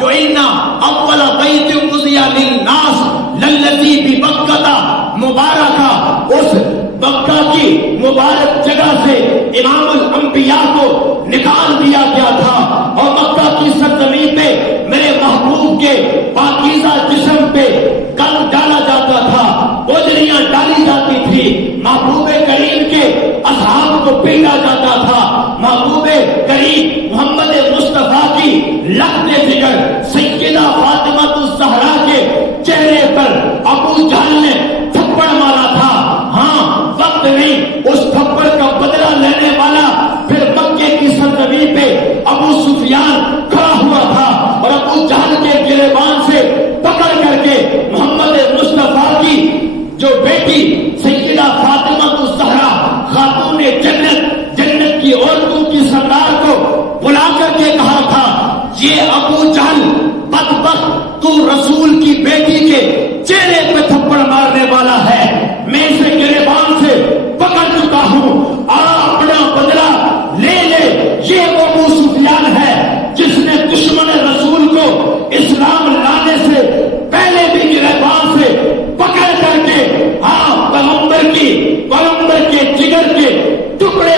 جو ان اول بیت وضع للناس للذی ببکہ مبارکہ، اس مکہ کی مبارک جگہ سے امام الانبیاء کو نکال دیا گیا تھا، اور مکہ کی سرزمین پہ میرے محبوب کے پاکیزہ جسم پہ گل ڈالا جاتا تھا، اوجریاں ڈالی جاتی تھی، محبوب کریم کے اصحاب کو پیٹا جاتا تھا، محبوب کریم محمد مصطفیٰ کی لخت جگر سیدہ فاطمہ الزہرا کے چہرے پر ابو جہل نے تھپڑ مارا تھا۔ ہاں، وقت نہیں، اس تھپڑ کا بدلہ لینے والا پھر مکے کی سرزمین پہ ابو سفیان کھڑا ہوا تھا، اور ابو جہل کے گریبان سے پکڑ کر کے محمد مصطفیٰ کی جو بیٹی سیدہ فاطمہ الزہرا خاتون جنت، جنت کی عورتوں کی سردار کو بلا کر کے کہا تھا، یہ ابو جہل بدبخت تو رسول کی بیٹی کے چہرے پہ تھپڑ مارنے والا ہے، میں اسے گریبان سے پکڑ چکا ہوں، اپنا بدلہ لے لے۔ یہ وہ ابو سفیان ہے جس نے دشمن رسول کو اسلام لانے سے پہلے بھی گریبان سے پکڑ کر کے پیغمبر کے جگر کے ٹکڑے